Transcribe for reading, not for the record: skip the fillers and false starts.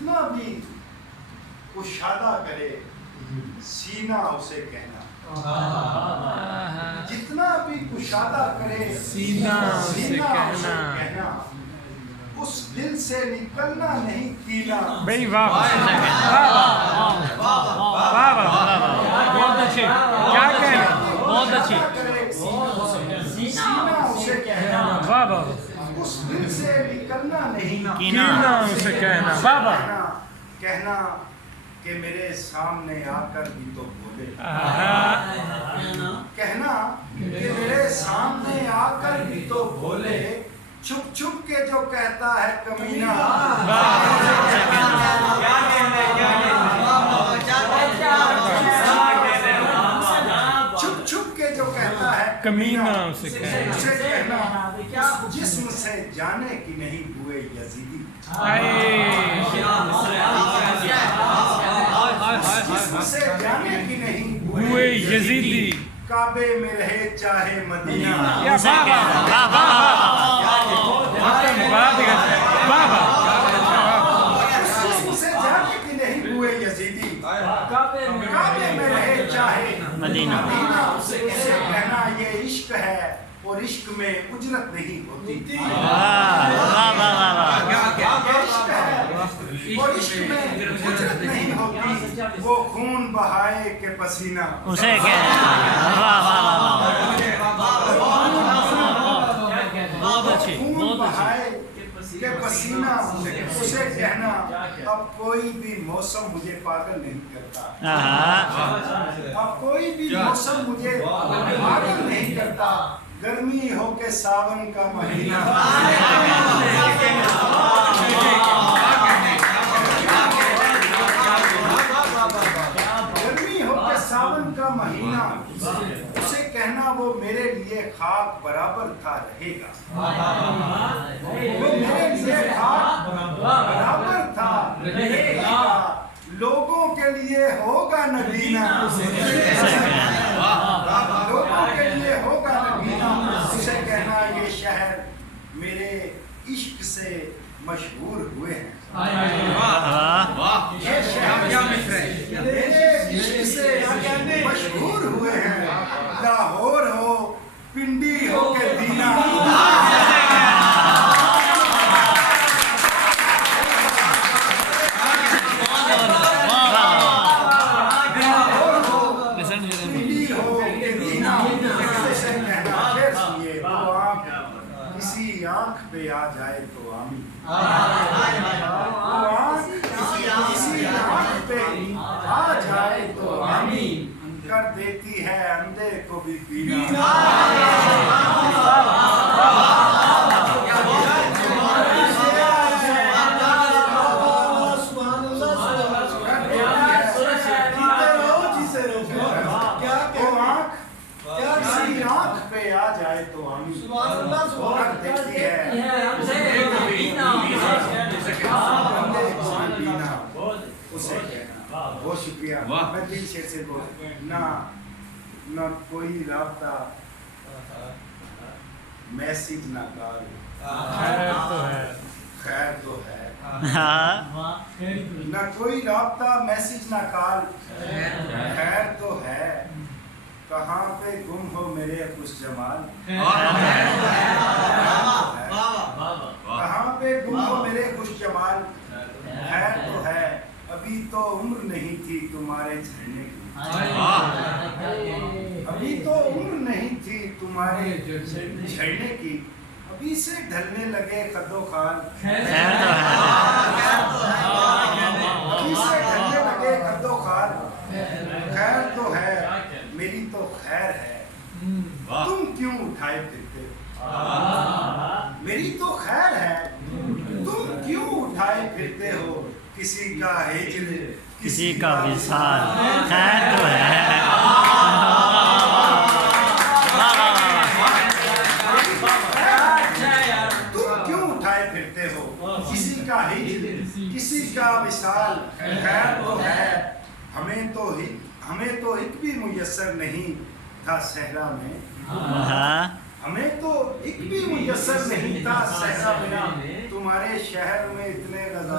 जितना भी कुशादा करे सीना उसे कहना, जितना भी कुशादा करे सीना उसे कहना, उस दिल से निकलना नहीं कीना। भाई वाह वाह वाह वाह बहुत अच्छे, क्या कह रहे, बहुत अच्छी, सीना उसे कहना, वाह वाह, उस दिल से निकलना नहीं कीना उसे कहना, वाह वाह, कहना कि मेरे सामने आकर भी तो बोले, कहना कि मेरे सामने आकर भी तो बोले, छुप छुप के जो कहता है कमीना, छुप छुप के जो कहता है कमीना उसे कहना, जिस्म से जाने की नहीं हुए यजीदी, जिस्म से जाने की नहीं हुए यजीदी, काबे में रहे चाहे मदीना, या वाह वाह वाह वाह वाह, जिस्म से जाने की नहीं हुए यजीदी, काबे में रहे चाहे मदीना। उसे कहना ये इश्क है और इश्क में उजरत नहीं होती, वाह वाह वाह वाह, ये इश्क है और इश्क में उजरत नहीं होती, वो खून बहाए के पसीना, उसे कहना, वाह वाह वाह, बहुत अच्छी, खून बहुत अच्छी, बहाए के पसीना उसे कहना। अब कोई भी मौसम मुझे पागल नहीं करता, अब कोई भी मौसम मुझे पागल नहीं करता, गर्मी हो के सावन का महीना, गर्मी हो के सावन का महीना, उसे कहना वो मेरे लिए खाक बराबर था रहेगा, वो मेरे लिए खाक बराबर था रहेगा, लोगों के लिए होगा नगीना, लोगों के लिए होगा नगीना, उसे कहना ये शहर मेरे इश्क से मशहूर हुए हैं, ये शहर मेरे इश्क से मशहूर हुए हैं, लाहौर हो पिंडी हो के दीना, पिंडी हो के दीना, उसे कहना फिर सुनिए वो आँख किसी आँख पे आ जाए तो आमीन, वो आँख किसी आँख पे आ जाए तो आमीन, कर देती है अंधे को भी पीना, किसी आँख पे आ जाए तो आमीन, कर देती है उसे कहना। बहुत शुक्रिया, मैं दिल से बोल ना कोई राब्ता मैसेज ना कॉल, खैर तो है, ना कोई राब्ता मैसेज ना कॉल, खैर तो है, कहाँ पे गुम हो मेरे खुश जमाल, कहाँ पे गुम हो मेरे खुश जमाल, खैर तो है, अभी तो उम्र नहीं थी तुम्हारे झरने की, अभी तो उम्र नहीं थी तुम्हारे झरने की, अभी से ढलने लगे कद्दो खान, अभी से ढलने लगे कद्दो खान, खैर तो है मेरी तो खैर है, तुम क्यों उठाए फिरते हो, मेरी तो खैर है तुम क्यों उठाए फिरते हो, किसी का हिज्र किसी का विशाल, खैर तो है, तुम क्यों उठाए फिरते हो, किसी का हिज्र किसी का विशाल, खैर तो है, हमें तो एक भी मुयस्सर नहीं था सहरा में, हमें तो एक भी मुयस्सर नहीं था सहरा में, तुम्हारे शहर में इतने गज़ा